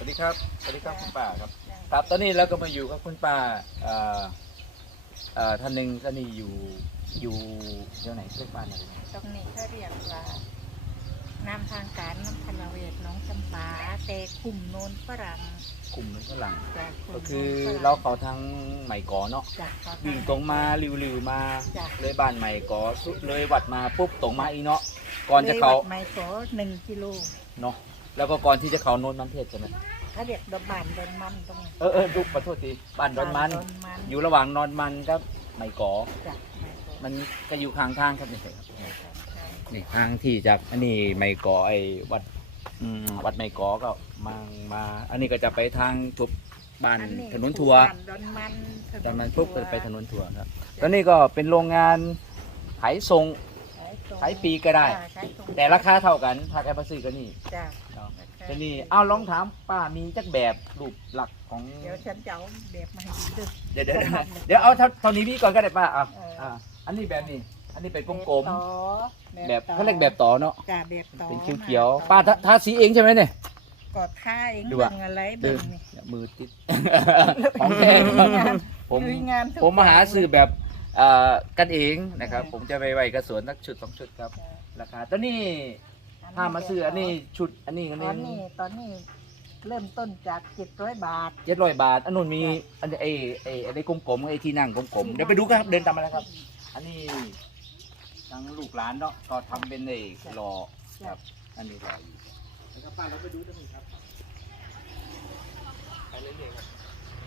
วัสดีครับ สวัสดีครับจ้ะคุณป้าครับ ครับ ตอนนี้เราก็มาอยู่กับคุณป้าเอ่อเอ่อท่านหนึ่งท่านนี้อยู่อยู่เที่ยวไหนเรียกบ้านอะไรนะตรงนี้เขาเรียกว่าน้ำทางการน้ำพลเวทหน้องจำปาแต่คุมโนนฝรั่งกลุ่มนึงฝรั่งจ้ะคุมก็โนนคือฝงเราเขาทางใหม่ก่อเนาะจ้ะเขาวิ่งตรงมาริวๆมา จ้ะเลยบ้านใหม่ก่อสุดเลยวัดมาปุ๊บตรงมาอีกเนาะก่อนจะเขาลยวัดไม้โสหนึ่งกิโลเนาะ แล้วก็ก่อนที่จะเขาโน้นน้ำเพชรใช่ไหมเขาเรียกดอกบานดอนมันตรงนี้ เออเออดูขอโทษทีบ้านดอนมันดอนมัน อยู่ระหว่างนอนมันกับใหม่ก่อจ้ะไม้โสมันก็อยู่ข้างทางครับนี่ครับใช่ใช่นี่ทางที่จากอันนี้ไม่ก่อไอ้วัดอืมวัดไม่ก่อก็มามา อันนี้ก็จะไปทางทุบบ้านอัถนนทัวร์ บ้านดอนมันถตอนนั้นปุ๊บก็ไปถนนทัวร์ครับ แล้วนี่ก็เป็นโรงงานขายส่งขายส่งขายปีก็ได้ จ้ะขายส่งแต่ราคาเท่ากัน ถ้าแกมาซื้อก็นี่ จ้ะเนาะราคา แต่นี่เอาลองถามป้ามีจักแบบรูปหลักของ เดี๋ยวฉันจะเอาแบบมาให้ดูเดี๋ยวเดี๋ยวเดี๋ยวเดี๋ยวเอาเท่าเท่านี้พี่ก่อนก็ได้ป้าอะเอออ่อ่าอันนี้แบบนี้ อันนี้เป็นกลมต่อๆแบบเขาเรียกแบบต่อเนาะจ้ะแบบต่อเป็นเขียวๆป้าทาทาสีเองใช่ไหมเนี่ย กอดท่าเองดูเบิ่อะงอะไรดึเบิ่งงนี่มือติด ของแท้ครับผมลุยงานทุกผมมาหาวันสื่อแบบเอ่อกันเองนะครับ ผมจะไปไว้กระสวนสักชุดสองชุดครับจ้ะราคาตอนนี้ ถ้ามาซื้ออันนี้ชุดอันนี้อันตนี้อนนี้ตอนนี้เริ่มต้นจากเจ็ดร้อยบาท เจ็ดร้อยบาท อันนู้นมีอันไอ้ไอ้ไอ้กลมๆไอ้ที่นั่งกลมๆเดี๋ยวไปดูกันครับเดินตามมาแล้วครับ อันนี้ทางลูกหลานเนาะก็ทำเป็นไอ้หล่อครับ อันนี้หล่ออยู่แล้วก็ป้าเราไปดูตรงนี้ครับไปเรื่อยๆครับ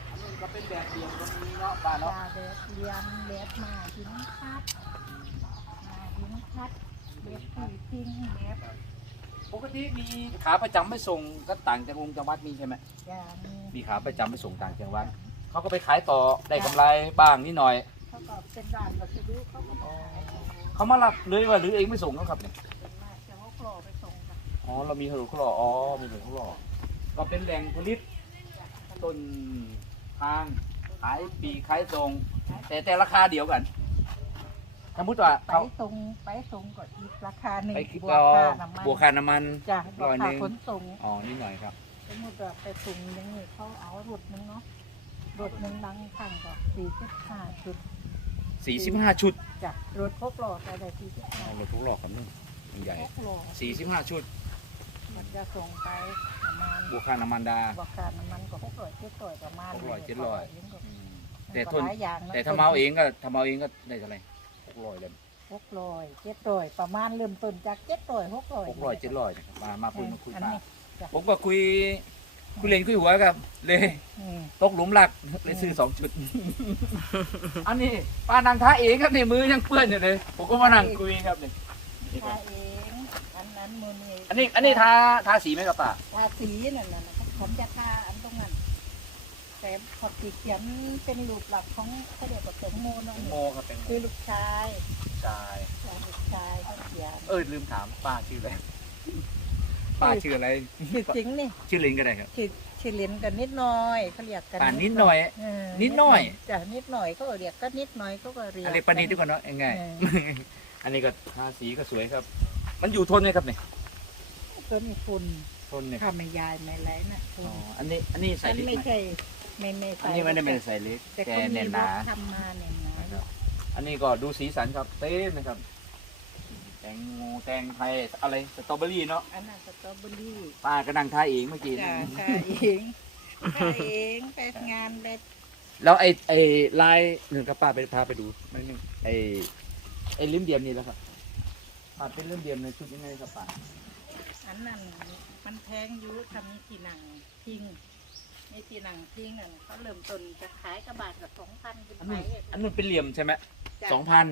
อันนู้นก็เป็นแบบเดียวตรงนี้เนาะป้าเนาะจาแบบเรียนแบบมาหินคัดมาหินคัดแบบผีทิ้งแบบ ปกติมีขาประจำไม่ส่งก็ต่างจังหวัดจังหวัดมีใช่ไหมจามีมีขาประจำไม่ส่งต่างจังหวัดเขาก็ไปขายต่อได้กำไรบ้างนิดหน่อยเขาก็เป็นด่านวัสดุเขาก็บอกให้ส่งเขามารับเลยว่าหรือเองไม่ส่งเขาครับเนี่ยเป็นมากจะเขากรอไปส่งกันอ๋อเรามีถนนข้าวหล่ออ๋อมีถนนข้าวหล่อก็เป็นแหล่งผลิตต้นทางขายปีกขายส่งแต่แต่ราคาเดียวกัน สมมติว่าไปเขาส่งไปส่งก็อีกราคาหนึ่งไปบวก็กค่าน้ำมันบวกค่าน้ำมัน จ้ะบร้วกอยหค่านึ่งขนส่ง อ๋อนิดหน่อยครับ สมมติว่าไปส่งอย่างนี้เขาเอารถหนึงเนาะรถหนึ่งบางครั้งก็สี่สิบห้าจุดสี่สิบห้าชุดจ้ะรถครบหลอดไปได้สี่สิบห้าเอาเราทุกหลอกครับนี่มันใหญ่ ครบหลอดสี่สิบห้าชุด มันจะส่งไปประมาณบวกค่าน้ำมันดา บอกค่าน้ำมันก็หกร้อยเจ็ดร้อยประมาณหกร้อยเจ็ดร้อยนี่ก็อืมมันแต่ก็ทน หลายอย่างนะแต่ถ้าเมาเองก็ถ้าเมาเองก็ได้เท่าไหร่ห กร้อยเลยหกร้อยเจ็ดร้อยประมาณเริ่มต้นจากเจ็ดร้อยหกร้อยหกร้อยเจ็ดร้อยนะครับมามาคุยมาคุยอันมานี้จ้ะผมก็คุยคุยเล่นคุยหัวกับเลยอืมตกหลุมหลักเลยซื้อสองชุด อันนี้ป้านางท้าเองครับในมือยังเปื้อนอยู่เลย ผมก็มานั่งคุยครับนี่นี่คทารับเองอันนั้นมือนี่อันนี้อันนี้ทาทาสีไหมครับป้าทาสีนั่นน่ะนะครับผมจะทาอันตรงนั้น แต่พอติเขียนเป็นรูปหลักของเขาเรียกว่าสมโมเนอะโมครับเป็นคือลูกชายชายลูกชายเขาเขียนเออลืมถามป้าชื่ออะไรป้าชื่ออะไรชื่อจริงนี่ชื่อเล่นก็ได้ครับชื่อชื่อเล่นกันนิดหน่อยเขาเรียกกันอ่านิดหน่อยเออนิดหน่อยจ้ะนิดหน่อยเขาก็เรียกก็นิดหน่อยเขาก็เรียกอันนี้ปานิดด้วยกันเนาะง่ายเออๆอันนี้ก็ทาสีก็สวยครับ มันอยู่ทนไหมครับเนี่ยต้นคุณทนเนี่ยข้าไม่ยายไม่ไรนะคุอ๋อณอันนี้อันนี้ใส่มันลิปไม่ไหมใช่ ไม่ไม่ใส่อันนี้ไม่ได้เป็นใส่ลิปแต่แต่คนมีแน่นหรนา ถทำมาเนี่ยนะนะครับอันนี้ก็ดูสีสันครับเต้นนะครับ แตงโมแตงไทยอะไรสตรอเบอรี่เนาะอันนั้นสตรอเบอรี่ป้าก็นั่งทายเองเมื่อกี้จ้ะทาเองทาเองไปงานไปแล้วไอ้ไอ้ลายหนึ่งกับป้าไปพาไปดูไม่นึงไอ้ไอ้ลิ้มเดียมนี่แล้วครับป้าเป็นลิ้มเดียมในชุดยังไงครับป้าอันนั้นมันแพงอยู่ทำมีที่หนังพิง มีที่หนังพิงอะเขาเริ่มต้นจะขายกระบาดกับสองพันขึ้นอันไปนู้นอันนู้นเป็นเหลี่ยมใช่ไหมจ้ะสองพัน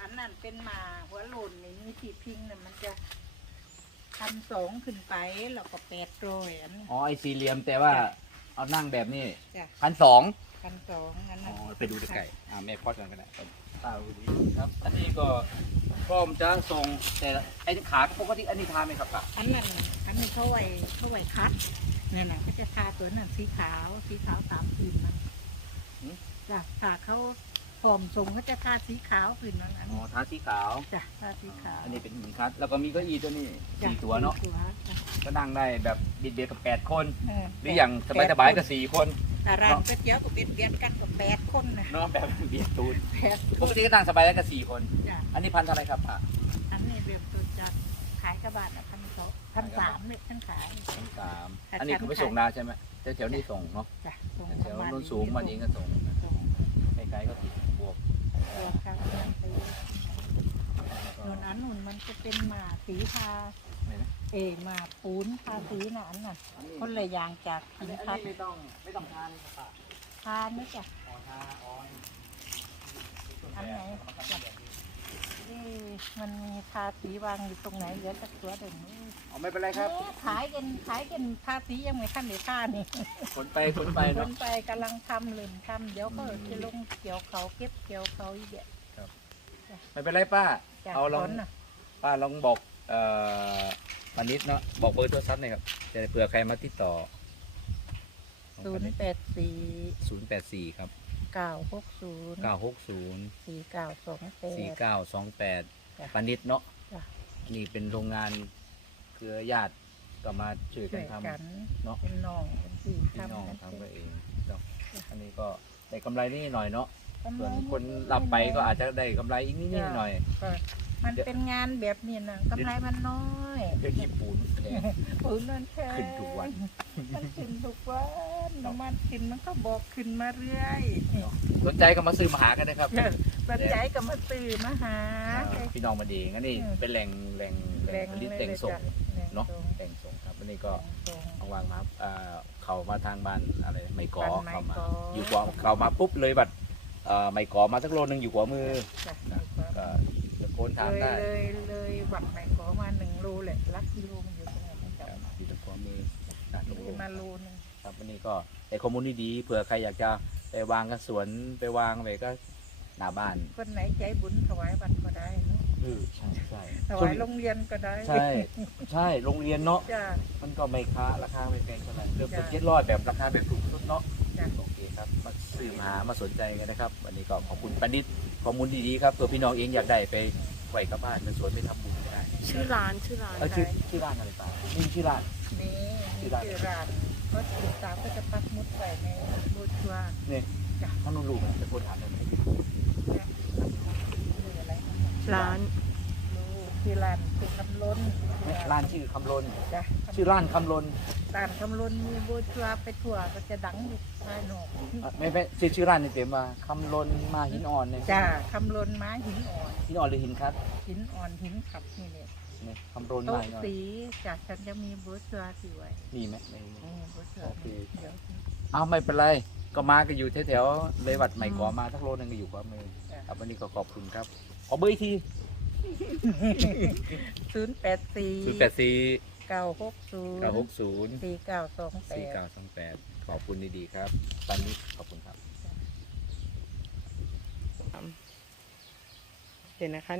อันนั้นเป็นมาหัวโลนในมีที่พิงเนี่ยมันจะพันสองขึ้นไปแล้วก็แปดร้อยอันนี้อ๋อไอ้สี่เหลี่ยมแต่ว่าเอานั่งแบบนี้จ้ะพันสองพันสองอันอ๋นั้อน ไปดูใกล้ๆอ่าแม่พอดกันก็ได้ ครับป้าดูดีครับ อันนี้ก็พร้อมจะส่งแต่ไอ้ขาปกติอันนี้ทานไหมครับป้าอันนั้นอันนี้เขาไว้เขาไว้คัดเนี่ยนะก็จะทาตัวนั้นสีขาวสีขาวสามผืนนะจ้ะถ้าเขาผ อมทรงเขาจะทาสีขาวผืนนั้นอันอ๋อนี้ทาสีขาว จ้ะทาสีขาวอันนี้เป็นหินคัด แล้วก็มีเก้าอี้ตัวนี้จ้ะสี่ตัวเนาะ สี่ตัวจ้ะก็นั่งได้แบบบิดเบียดกับแปดคน เหรืออย่างสบายสบายๆก็สี่คน แต่ร้านก๋วยเตี๋ยวก็เป็นเบียดกันกับแปดคนนะเนาะแบบเบียดตูนแปดปกติก็นั่งสบายแล้วก็สี่คน จ้ะอันนี้พันเท่าไหรครับอะอันนี้เริ่มต้นจากขายกระบาดนะพันสองพันสามเนี่ยท่านขาย พันสามค่ะอันนี้คือไปส่งนาใช่ไหมแต่แถวนี้ส่งเนาะจ้ะส่งแถวประมาณโน้นสูงมันเองก็ส่ง ส่ง ไกลๆก็ติดบวก ตัวข้างนั้นไปส่วนอันนู่นมันจะเป็นหมาสีทาเอหมาปูนทาสีหนานน่ะอันนี้คนละอย่างจากอันหินนี้คัดไม่ต้องไม่ต้องทานครับทานนะจ๊ะอ๋อทาอ๋ออันไหนจ้ะเอ๊ะมันมีทาสีวางอยู่ตรงไหนเหลือสักตัวเดียว นี้อ๋อไม่เป็นไรครับเอ๊ะขายกันขายกันทาสียังไม่ขั้นเลยท่านี่ขนไปขนไปคเนาะนไปกำลังทำเริ่มทำเดี๋ยวก็จะลงเกี่ยวเขาเก็บเกี่ยวเขาอีกเดี๋ยวไม่เป็นไรป้า จากเอาลอง ผลน่ะป้าลองบอกเอ่อมานิดเนาะบอกเบอร์โทรศัพท์หน่อยครับจะเผื่อใครมาติดต่อศูนย์แปดสี่ศูนย์แปดสี่ครับเก้าหกศูนย์เก้าหกศูนย์ สี่เก้าสองแปสี่ด เก้าสองแปดจ้ะปานิดเนาะจ้ะ นี่เป็นโรงงาน เครือญาติก็มาช่วยช่กัวนยทำ กันเนาะ เป็นน้องเป็นพี่พี่น้องทำกันทำก็เองเองเนาะอันนี้ก็ได้กำไรนิดหน่อยเนาะกำไรส่วนคนดๆรับไปก็อาจจะได้กำไรอีกนิดจ้ะหน่อย ก็ มันเป็นงานแบบนี้นะกำไรมันน้อยเดี๋ยวญี่ปุ่นแพง ปืนนั่นแพงขึ้นทุกวัน มันขึ้นทุกวันน้ำมันขึ้นมันก็บอกขึ้นมาเรื่อยสนใจก็มาซื้อมาหากันนะครับสนใจก็มาซื้อมาหาอ่าพี่น้องมาดีงั้นนี่อืมเป็นแหล่งแหล่งแหล่งผลิตแหล่งส่งเนาะแหล่งแหล่งส่งครับวันนี้ก็ส่งเอาวางมาอ่าเขามาทางบ้านอะไรไม่กอบ้านไม้เข้ามากอออยู่ขวาเขามาปุ๊บเลยบัดเอ่อไม่กอมาสักโลนึงอยู่ขวามือจ้ะนะก็ตะ โกนถามเลยได้เลยเลยวัดไหนขอมาหนึ่งรูเลยลักกิโลมันอยู่ตรงไหนไม่ครับจำอยู่ตะขวามือนะตรงขึ้นมารูหนึงครับวันนี้ก็ได้ข้อมูลที่ดีเผื่อใครอยากจะไปวางกันสวนไปวางไปก็หน้าบ้านคนไหนใจบุญถวายวัดก็ได้เนอะเออใช่ใช่ถวายโรงเรียนก็ได้ใช่ใช่โรงเรียนเนาะจ้ะมันก็ไม่ค้าราคาไม่แพงเท่าไหร่เริ่มต้นจ้ะ เจ็ดร้อยแบบราคาแบบถูกสุดเนาะ จ้ะโอเคครับ มาซื้อมา มาสนใจกันนะครับ วันนี้ก็ขอบคุณปานิดข้อมูลดีๆครับ ตัวพี่น้องเองอยากได้ไป ไหวกับบ้านเป็นสวนไปทำบุญก็ได้ชื่อร้านชื่อร้านเออชื่อชื่อร้านอะไรป่านี่ชื่อร้านนี่ที่นี่ร้านคือร้านก็ติดตามก็จะปักหมุดใส่ในบูชัวร์นี่จ้ะท่านนุ่นลูกจะพูดถามได้ไหมคืออะไรนะร้านรู้ คือร้านคือคำล้นร้านชื่อคำลนจ้ะชื่อร้านคำลนร้านคำล้นมีบูชัวร์ไปทั่วก็จะดังอยู่ภายนอกเอ่อไม่ไม่ชื่อชื่อร้านนี่เต็มว่าคำลนมาหินอ่อนเนี่ยจ้าคำล้นม้าหินอ่อน หินอ่อนหรือหินคัดหินอ่อนหินขับนี่เนี่ยเนี่ยคำลนโต๊ะมาหินอ่อนสีจากฉันจะมีบูชัวร์สีไว้มีไหมไม่มีนี่บูชัวร์โอเค เดี๋ยวเอาไม่เป็นไรก็มาก็อยู่แถวๆเลยวัดใหม่กอมาสักโลนึงก็อยู่ขวามือจ้ะ ครับวันนี้ก็ขอบคุณครับขอเบอร์อีกที ศูนย์แปดสี่ศูนย์แปดสี่เก้าหกศูนเก้าหกย์ศูนย์สี่เก้าสองแปสี่ดเก้าสองแปดขอบคุณดีๆครับตอนนี้ขอบคุณครับ เดี๋ยวนะคะ